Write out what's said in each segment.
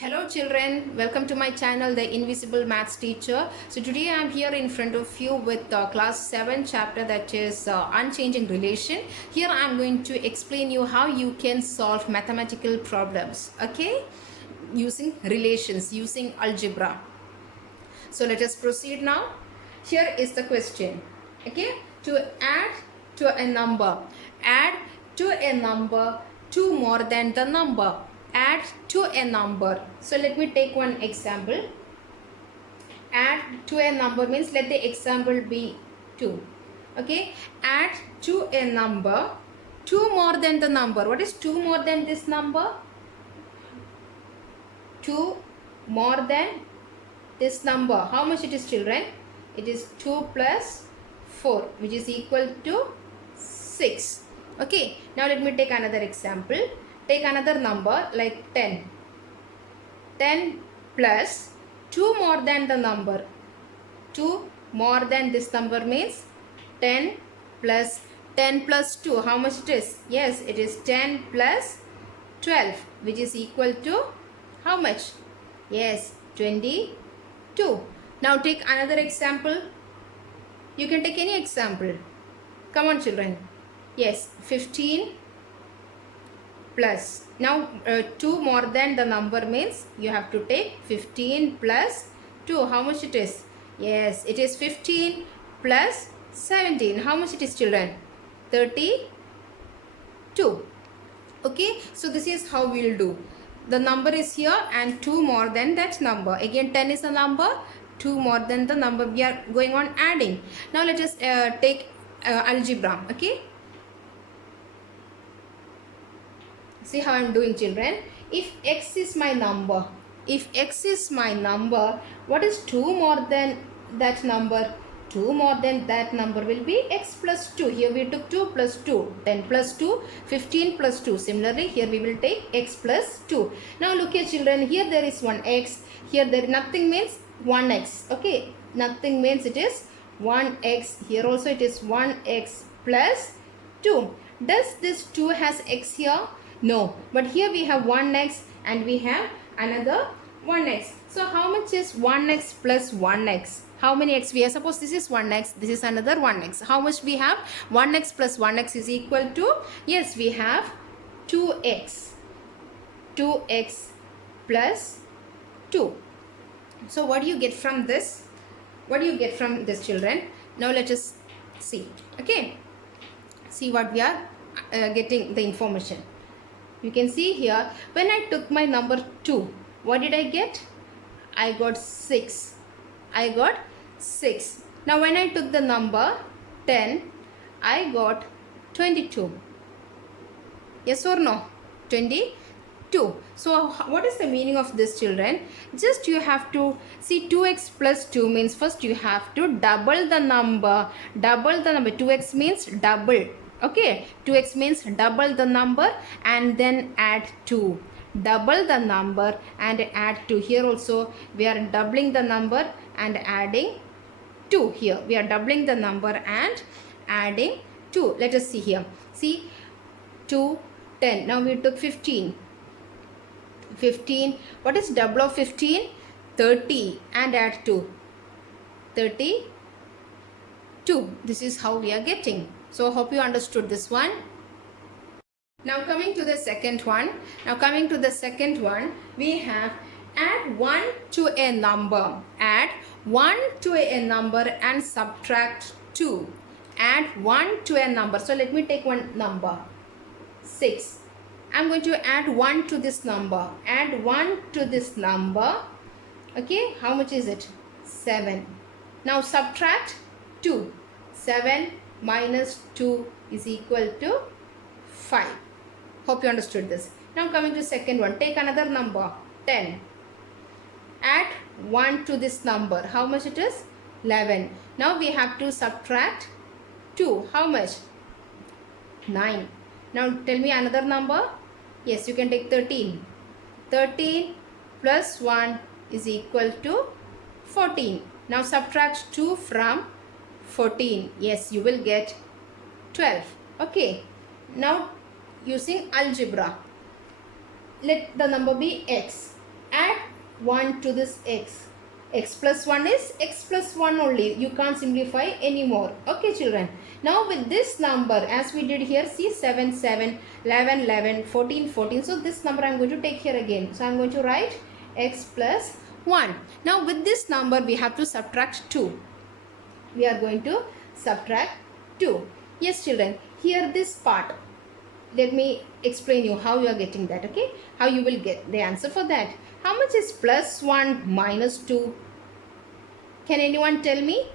Hello children, welcome to my channel The Invisible Maths Teacher. So today I am here in front of you with class 7 chapter, that is unchanging relation. Here I am going to explain you how you can solve mathematical problems, okay, using relations, using algebra. So let us proceed now. Here is the question, okay, to add to a number, add to a number 2 more than the number, add to a number. So let me take one example. Add to a number means let the example be 2, okay. Add to a number 2 more than the number. What is 2 more than this number? 2 more than this number. How much it is, children? It is 2 plus 4, which is equal to 6. Okay, now let me take another example. Take another number like 10. 10 plus 2 more than the number. 2 more than this number means 10 plus 10 plus 2. How much it is? Yes, it is 10 plus 12, which is equal to how much? Yes, 22. Now take another example. You can take any example. Come on children. Yes, 15 plus. Now 2 more than the number means you have to take 15 plus 2. How much it is? Yes, it is 15 plus 17. How much it is, children? 32. Okay, so this is how we will do. The number is here and 2 more than that number. Again 10 is a number, 2 more than the number. We are going on adding. Now let us take algebra. Okay, see how I am doing, children. If x is my number, what is 2 more than that number? 2 more than that number will be x plus 2. Here we took 2 plus 2. 10 plus 2, 15 plus 2. Similarly, here we will take x plus 2. Now look here, children. Here there is one x. Here there nothing means 1x. Okay, nothing means it is 1x. Here also it is 1x plus 2. Does this 2 has x here? No. But here we have 1x and we have another 1x. So how much is 1x plus 1x? How many x we have? Suppose this is 1x, this is another 1x. How much we have? 1x plus 1x is equal to, yes, we have 2x. 2x plus 2. So what do you get from this? What do you get from this, children? Now let us see. Okay, see what we are getting the information. You can see here, when I took my number 2, what did I get? I got 6. I got 6. Now when I took the number 10, I got 22. Yes or no? 22. So what is the meaning of this, children? Just you have to see 2x plus 2 means first you have to double the number. Double the number. 2x means double. Okay, 2x means double the number and then add 2. Double the number and add 2. Here also we are doubling the number and adding 2. Here we are doubling the number and adding 2. Let us see here. See, 2, 10. Now we took 15. 15. What is double of 15? 30 and add 2. 32. This is how we are getting. So hope you understood this one. Now coming to the second one. We have add 1 to a number. Add 1 to a number and subtract 2. Add 1 to a number. So let me take one number. 6. I'm going to add 1 to this number. Add 1 to this number. Okay, how much is it? 7. Now subtract 2. 7 minus 2 is equal to 5. Hope you understood this. Now coming to second one. Take another number. 10. Add 1 to this number. How much it is? 11. Now we have to subtract 2. How much? 9. Now tell me another number. Yes, you can take 13. 13 plus 1 is equal to 14. Now subtract 2 from 14. Yes, you will get 12. Okay. Now using algebra, let the number be x. Add 1 to this x. X plus 1 is x plus 1 only. You can't simplify anymore. Okay, children. Now with this number, as we did here, see 7, 7, 11, 11, 14, 14. So this number I am going to take here again. So I am going to write x plus 1. Now with this number, we have to subtract 2. We are going to subtract 2. Yes, children. Here this part. Let me explain you how you are getting that, okay? How you will get the answer for that. How much is plus 1 minus 2? Can anyone tell me?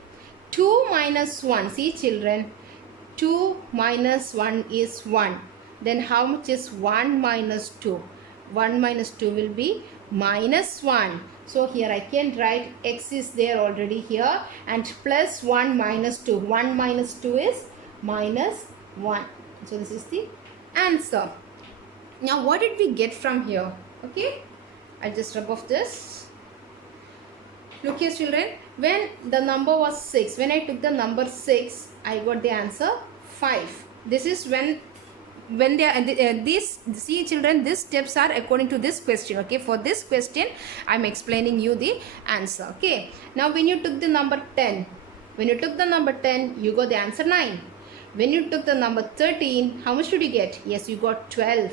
2 minus 1. See, children. 2 minus 1 is 1. Then how much is 1 minus 2? 1 minus 2 will be minus 1. So here I can write x is there already here, and plus 1 minus 2. 1 minus 2 is minus 1. So this is the answer. Now what did we get from here? Okay, I'll just rub off this. Look here, children, when the number was 6, when I took the number 6, I got the answer 5. This is when they are these, see children, these steps are according to this question. Okay, for this question I'm explaining you the answer. Okay, now when you took the number 10, you got the answer 9. When you took the number 13, how much did you get? Yes, you got 12.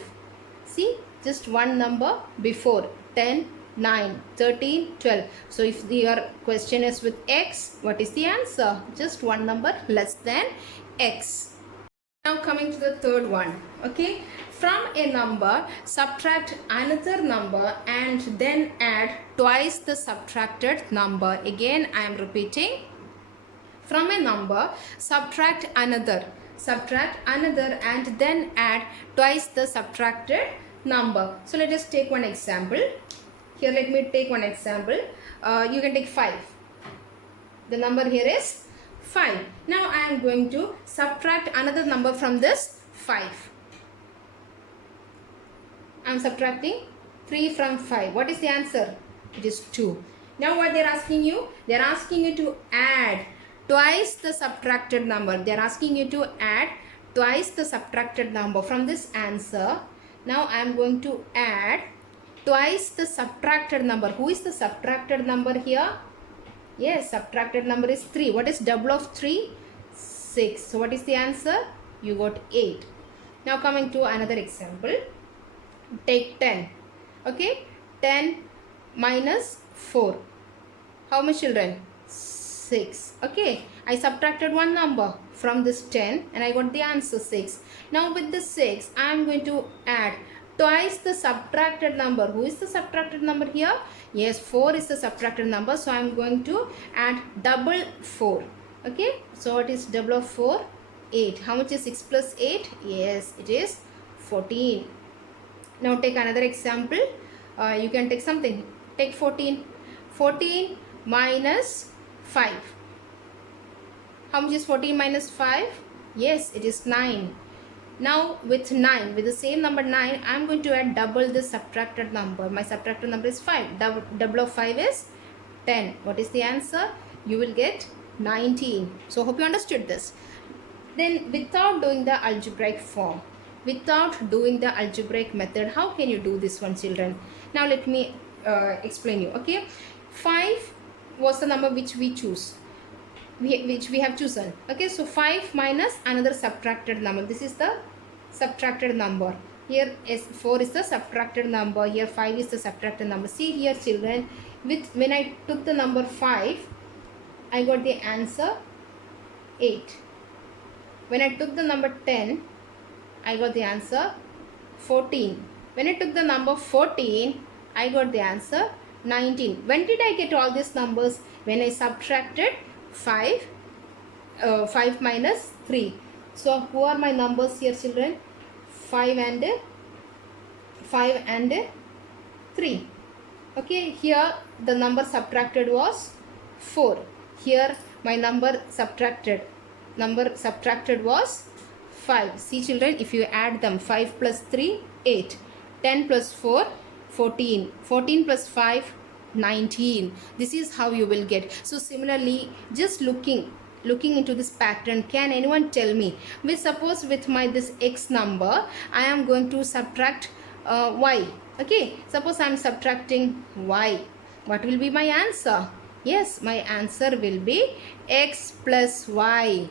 See, just one number before, 10, 9, 13, 12. So if your question is with x, what is the answer? Just one number less than x. Now coming to the third one. Okay, from a number, subtract another number and then add twice the subtracted number. Again, I am repeating. From a number, subtract another and then add twice the subtracted number. So let us take one example. Here let me take one example. You can take 5. The number here is 5. Now I am going to subtract another number from this 5. I am subtracting 3 from 5. What is the answer? It is 2. Now what they are asking you? They are asking you to add twice the subtracted number. They are asking you to add twice the subtracted number from this answer. Now I am going to add twice the subtracted number. Who is the subtracted number here? Yes, subtracted number is 3. What is double of 3? 6. So what is the answer? You got 8. Now coming to another example. Take 10. Okay, 10 minus 4. How much, children? 6. Okay, I subtracted one number from this 10 and I got the answer 6. Now with the 6, I am going to add twice the subtracted number. Who is the subtracted number here? Yes, 4 is the subtracted number. So I am going to add double 4. Okay, so what is double of 4? 8. How much is 6 plus 8? Yes, it is 14. Now take another example. You can take something. Take 14. 14 minus 5. How much is 14 minus 5? Yes, it is 9. Now with 9, with the same number 9, I am going to add double the subtracted number. My subtracted number is 5. Double of 5 is 10. What is the answer? You will get 19. So hope you understood this. Then without doing the algebraic form, without doing the algebraic method, how can you do this one, children? Now let me explain you. Okay, 5 was the number which we choose, which we have chosen. Okay, so 5 minus another subtracted number. This is the subtracted number. Here is 4 is the subtracted number. Here 5 is the subtracted number. See here, children, when I took the number 5, I got the answer 8. When I took the number 10, I got the answer 14. When I took the number 14, I got the answer 19. When did I get all these numbers? When I subtracted 5 minus 3. So who are my numbers here, children? 5 and 3. Okay, here the number subtracted was 4. Here my number subtracted was 5. See, children, if you add them, 5 plus 3, 8. 10 plus 4, 14. 14 plus 5, 19. This is how you will get. So similarly, just looking into this pattern, can anyone tell me, suppose with my this x number, I am going to subtract y. Okay, suppose I am subtracting y. What will be my answer? Yes, my answer will be x plus y.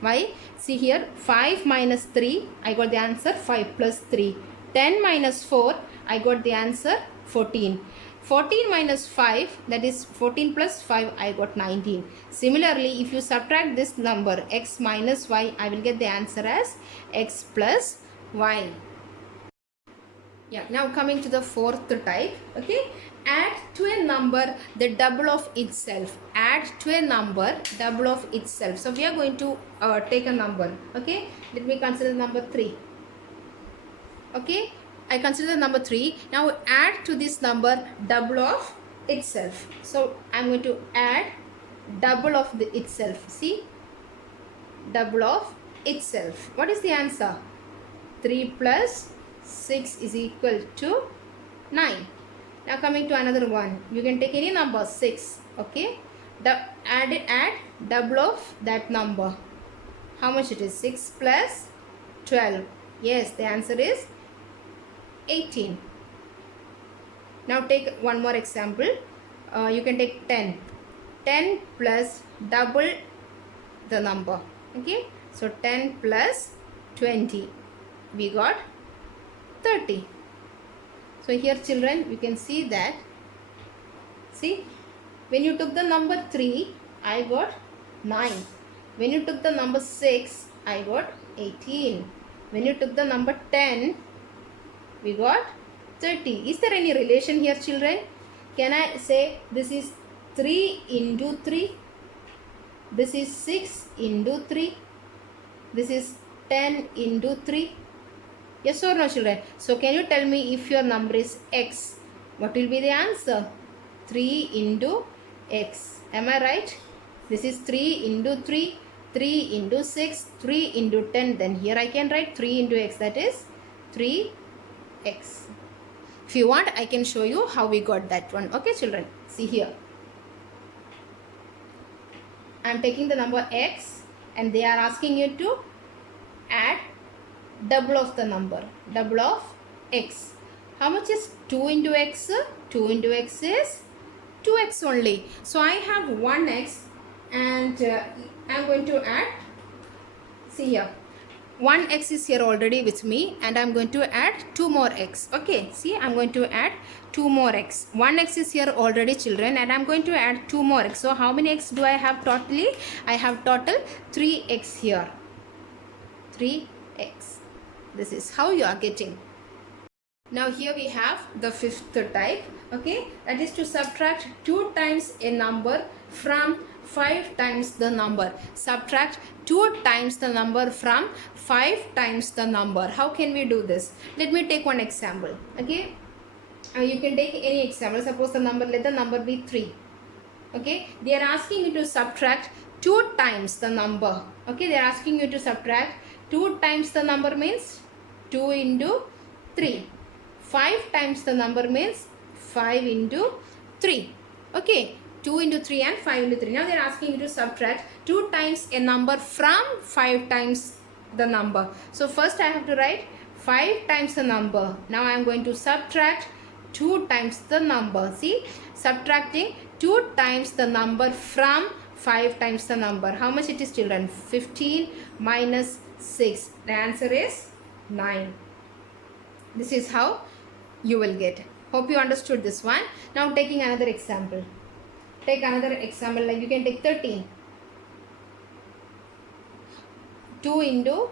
Why? See here, 5 minus 3, I got the answer 5 plus 3. 10 minus 4, I got the answer 14. 14 minus 5, that is 14 plus 5, I got 19. Similarly, if you subtract this number x minus y, I will get the answer as x plus y. Yeah, now coming to the fourth type. Okay, add to a number the double of itself. Add to a number double of itself. So we are going to take a number. Okay, let me consider number 3. Okay, I consider number 3. Now add to this number double of itself. So I'm going to add double of the itself. See, double of itself. What is the answer? 3 plus 6 is equal to 9. Now coming to another one, you can take any number 6. Okay, add double of that number. How much it is? 6 plus 12. Yes, the answer is 18. Now take one more example. You can take 10. 10 plus double the number. Okay, so 10 plus 20, we got 30. So here children, you can see that, see, when you took the number 3, I got 9. When you took the number 6, I got 18. When you took the number 10, we got 30. Is there any relation here children? Can I say this is 3 into 3? This is 6 into 3. This is 10 into 3. Yes or no children? So can you tell me if your number is x, what will be the answer? 3 into x. Am I right? This is 3 into 3, 3 into 6, 3 into 10. Then here I can write 3 into x, that is 3x. If you want, I can show you how we got that one. Okay children, see here. I am taking the number x and they are asking you to add double of the number, double of x. How much is 2 into x? 2 into x is 2x only. So I have 1x and I am going to add, see here, 1x is here already with me and I am going to add 2 more x. Okay, see, I am going to add 2 more x. 1x is here already children and I am going to add 2 more x. So how many x do I have totally? I have total 3x here. 3x. This is how you are getting. Now here we have the fifth type. Okay, that is to subtract 2 times a number from 5 times the number. Subtract 2 times the number from 5 times the number. How can we do this? Let me take one example. Okay, you can take any example. Suppose the number, let the number be 3. Okay, they are asking you to subtract 2 times the number. Okay, they are asking you to subtract 2 times the number means 2 into 3. 5 times the number means 5 into 3. Okay, 2 into 3 and 5 into 3. Now they are asking you to subtract 2 times a number from 5 times the number. So first I have to write 5 times the number. Now I am going to subtract 2 times the number. See, subtracting 2 times the number from 5 times the number. How much it is children? 15 minus 6. The answer is 9. This is how you will get. Hope you understood this one. Now taking another example. Take another example, like you can take 13. 2 into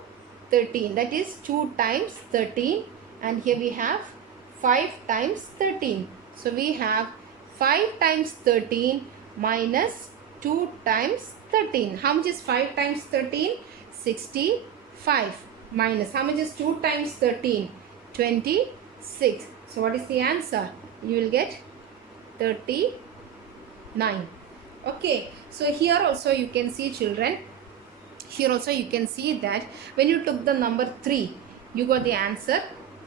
13, that is 2 times 13, and here we have 5 times 13. So we have 5 times 13 minus 2 times 13. How much is 5 times 13? 65. Minus, how much is 2 times 13? 26. So what is the answer? You will get 39. Okay, so here also you can see children, here also you can see that when you took the number 3, you got the answer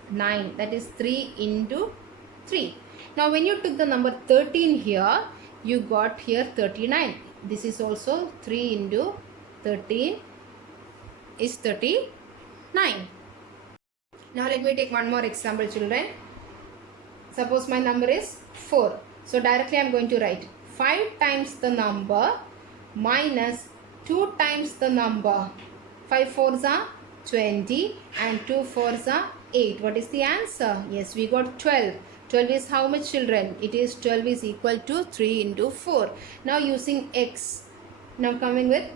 9. That is 3 into 3. Now when you took the number 13 here, you got here 39. This is also 3 into 13 is 39. Now let me take one more example children. Suppose my number is 4. So directly I am going to write 5 times the number minus 2 times the number. 5 fours are 20 and 2 fours are 8. What is the answer? Yes, we got 12. 12 is how much, children? It is 12 is equal to 3 into 4. Now using x. Now coming with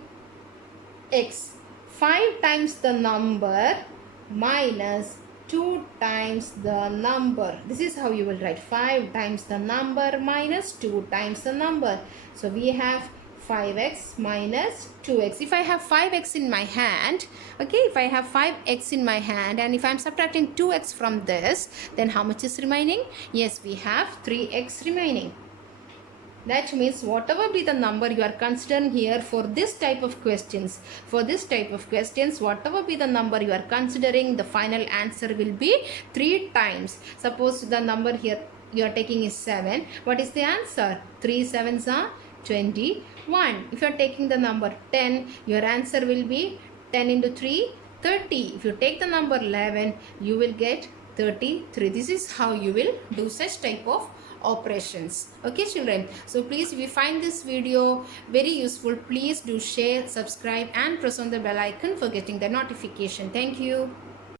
x. 5 times the number minus 2 times the number. This is how you will write 5 times the number minus 2 times the number. So we have 5x minus 2x. If I have 5x in my hand, okay, if I have 5x in my hand and if I am subtracting 2x from this, then how much is remaining? Yes, we have 3x remaining. That means whatever be the number you are considering here for this type of questions, whatever be the number you are considering, the final answer will be 3 times. Suppose the number here you are taking is 7. What is the answer? 3 sevens are 21. If you are taking the number 10, your answer will be 10 into 3, 30. If you take the number 11, you will get 33. This is how you will do such type of operations. Okay, children. So please, if you find this video very useful, please do share, subscribe and press on the bell icon for getting the notification. Thank you.